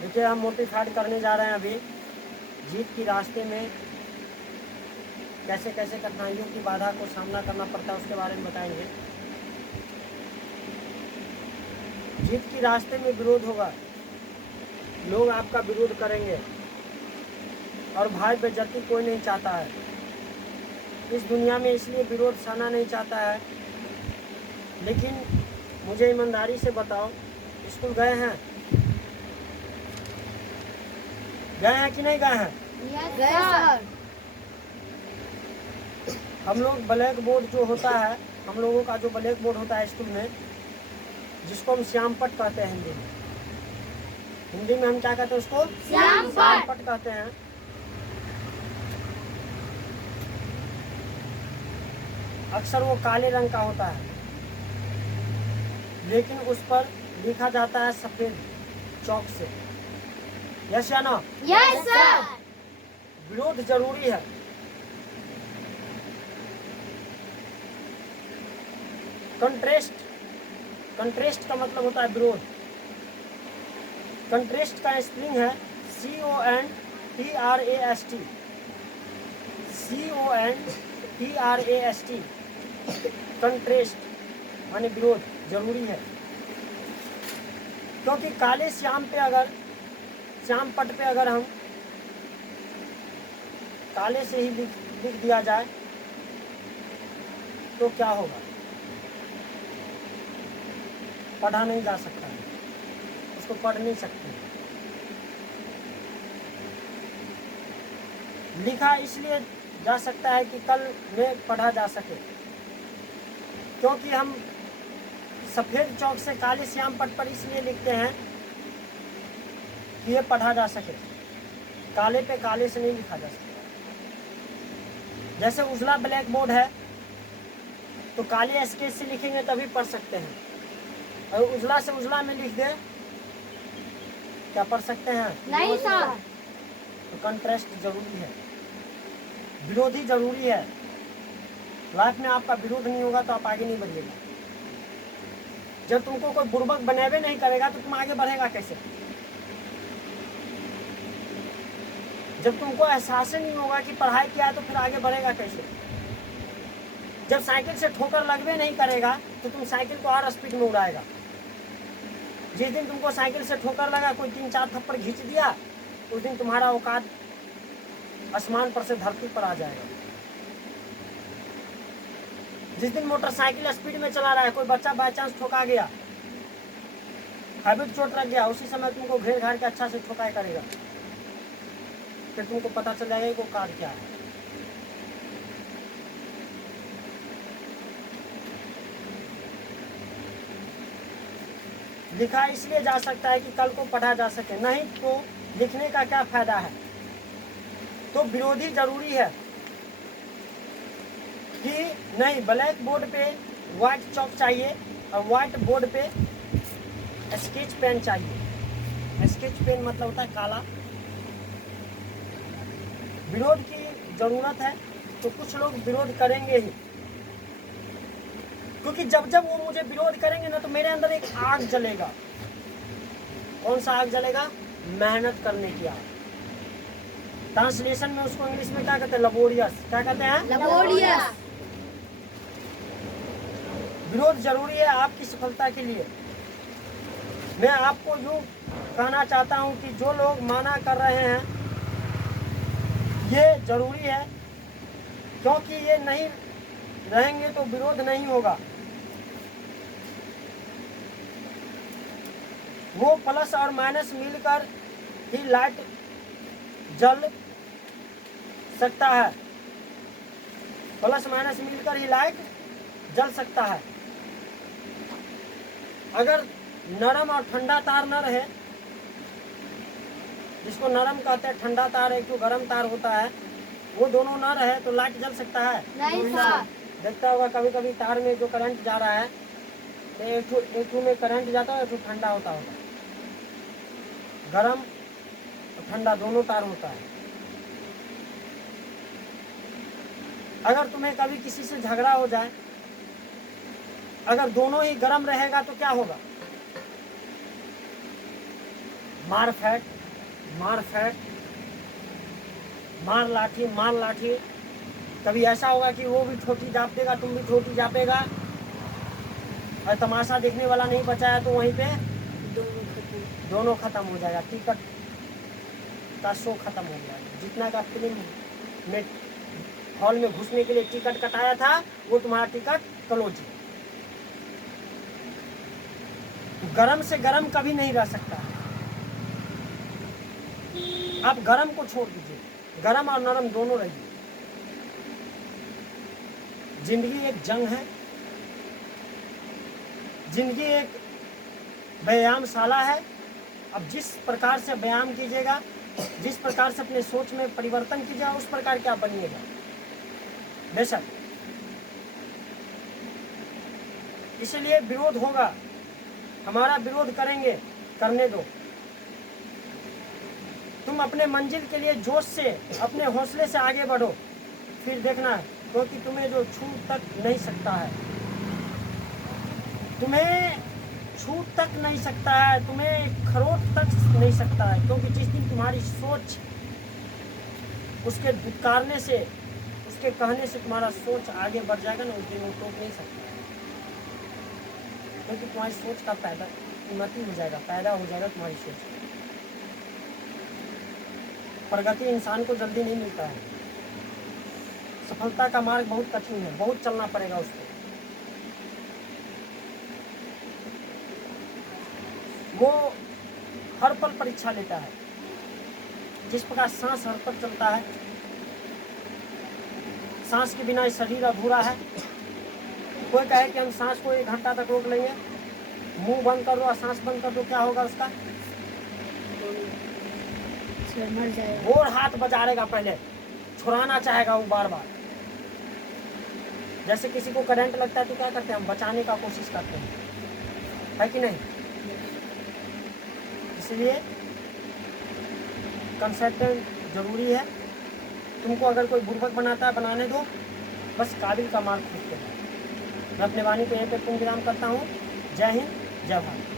देखिए हम मोटिफाइड करने जा रहे हैं अभी जीत की रास्ते में कैसे कैसे कठिनाइयों की बाधा को सामना करना पड़ता है उसके बारे में बताएंगे। जीत की रास्ते में विरोध होगा, लोग आपका विरोध करेंगे और भाई बेइज्जती कोई नहीं चाहता है इस दुनिया में, इसलिए विरोध सहना नहीं चाहता है। लेकिन मुझे ईमानदारी से बताओ, स्कूल गए हैं कि नहीं गए हैं? गए सर। हम लोग ब्लैक बोर्ड जो होता है, हम लोगों का जो ब्लैक बोर्ड होता है स्कूल में, जिसको हम श्यामपट कहते हैं हिंदी में हम क्या कहते हैं उसको? श्यामपट कहते हैं। अक्सर वो काले रंग का होता है, लेकिन उस पर लिखा जाता है सफेद चौक से। यस या नो? Yes sir. विरोध जरूरी है। कंट्रेस्ट का मतलब होता है विरोध। कंट्रेस्ट का स्पेलिंग है CONTRAST। CONTRAST। कंट्रेस्ट माने विरोध जरूरी है, क्योंकि काले श्याम पट पे अगर हम काले से ही लिख दिया जाए तो क्या होगा? पढ़ा नहीं जा सकता है, उसको पढ़ नहीं सकते। लिखा इसलिए जा सकता है कि कल में पढ़ा जा सके, क्योंकि हम सफेद चौक से काले श्याम पट पर इसलिए लिखते हैं कि ये पढ़ा जा सके। काले पे काले से नहीं लिखा जा सकता। जैसे उजला ब्लैक बोर्ड है तो काले स्केच से लिखेंगे तभी पढ़ सकते हैं, और उजला से उजला में लिख दें क्या पढ़ सकते हैं? नहीं सर। तो कंट्रास्ट जरूरी है, विरोधी जरूरी है। लाइफ में आपका विरोध नहीं होगा तो आप आगे नहीं बढ़िएगा। जब तुमको कोई बुर्बक बनेवे नहीं करेगा तो तुम आगे बढ़ेगा कैसे? जब तुमको एहसास नहीं होगा कि पढ़ाई किया है तो फिर आगे बढ़ेगा कैसे? जब साइकिल से ठोकर लगवे नहीं करेगा तो तुम साइकिल को और स्पीड में उड़ाएगा। जिस दिन तुमको साइकिल से ठोकर लगा, कोई 3-4 थप्पड़ खींच दिया, उस दिन तुम्हारा औकात आसमान पर से धरती पर आ जाएगा। जिस दिन मोटरसाइकिल स्पीड में चला रहा है, कोई बच्चा बाय चांस ठोका गया, हैबिट चोट लग गया, उसी समय तुमको घेर घार के अच्छा से ठोकाई करेगा, फिर तुमको पता चल जाएगा कि औकात क्या है। लिखा इसलिए जा सकता है कि कल को पढ़ा जा सके, नहीं तो लिखने का क्या फायदा है? तो विरोधी जरूरी है कि नहीं, ब्लैक बोर्ड पे व्हाइट चौक चाहिए और व्हाइट बोर्ड पे स्केच पेन चाहिए। स्केच पेन मतलब होता है काला। विरोध की जरूरत है तो कुछ लोग विरोध करेंगे ही, क्योंकि जब जब वो मुझे विरोध करेंगे ना तो मेरे अंदर एक आग जलेगा। कौन सा आग जलेगा? मेहनत करने की आग। ट्रांसलेशन में उसको इंग्लिश में क्या कहते हैं? लबोरियस। क्या कहते हैं? लबोरियस। विरोध जरूरी है आपकी सफलता के लिए। मैं आपको यूं कहना चाहता हूं कि जो लोग माना कर रहे हैं ये जरूरी है, क्योंकि ये नहीं रहेंगे तो विरोध नहीं होगा। वो प्लस और माइनस मिलकर ही लाइट जल सकता है। प्लस माइनस मिलकर ही लाइट जल सकता है। अगर नरम और ठंडा तार न रहे, जिसको नरम कहते हैं, ठंडा तार एक जो गर्म तार होता है, वो दोनों न रहे तो लाइट जल सकता है? नहीं सर। देखता होगा कभी कभी तार में जो करंट जा रहा है तो एक में करंट जाता है, एक ठंडा होता होगा। गरम और ठंडा दोनों तार होता है। अगर तुम्हें कभी किसी से झगड़ा हो जाए, अगर दोनों ही गर्म रहेगा तो क्या होगा? मार फैट, मार लाठी। कभी ऐसा होगा कि वो भी ठोटी जाप देगा, तुम भी ठोटी जापेगा, और तमाशा देखने वाला नहीं बचा है तो वहीं पे दोनों खत्म हो जाएगा। टिकट का शो खत्म हो गया। जितना का फिल्म में हॉल में घुसने के लिए टिकट कटाया था वो तुम्हारा टिकट क्लोज। गरम से गरम कभी नहीं रह सकता। आप गरम को छोड़ दीजिए, गरम और नरम दोनों रहिए। जिंदगी एक जंग है, जिंदगी एक व्यायामशाला है। अब जिस प्रकार से व्यायाम कीजिएगा, जिस प्रकार से अपने सोच में परिवर्तन कीजिएगा, उस प्रकार के आप बनिएगा। बेशक इसलिए विरोध होगा, हमारा विरोध करेंगे, करने दो। तुम अपने मंजिल के लिए जोश से, अपने हौसले से आगे बढ़ो, फिर देखना है, क्योंकि तुम्हें जो छू तक नहीं सकता है, तुम्हें छू तक नहीं सकता है, तुम्हें खरोट तक नहीं सकता है। क्योंकि जिस दिन तुम्हारी सोच उसके दुत्कारने से, उसके कहने से तुम्हारा सोच आगे बढ़ जाएगा ना, उस दिन वो टोक नहीं सकता। क्योंकि तुम्हारी सोच का पैदा उन्नति हो जाएगा, पैदा हो जाएगा तुम्हारी सोच। प्रगति इंसान को जल्दी नहीं मिलता है। सफलता का मार्ग बहुत कठिन है, बहुत चलना पड़ेगा उसको। वो हर पल परीक्षा लेता है। जिस प्रकार सांस हर पल चलता है, सांस के बिना शरीर अधूरा है। कोई कहे कि हम सांस को 1 घंटा तक रोक लेंगे, मुंह बंद कर दो और सांस बंद कर दो, क्या होगा उसका? मर जाएगा। गोर हाथ बजाएगा, पहले छुड़ाना चाहेगा वो बार बार। जैसे किसी को करंट लगता है तो क्या करते हैं हम? बचाने का कोशिश करते हैं, है कि नहीं? इसलिए कंसल्टेंट जरूरी है। तुमको अगर कोई बुर्बक बनाता है, बनाने दो, बस काबिल का मार्ग खोजते हैं। मैं अपने वाणी को यहीं पे पूर्ण विराम करता हूँ। जय हिंद, जय भारत।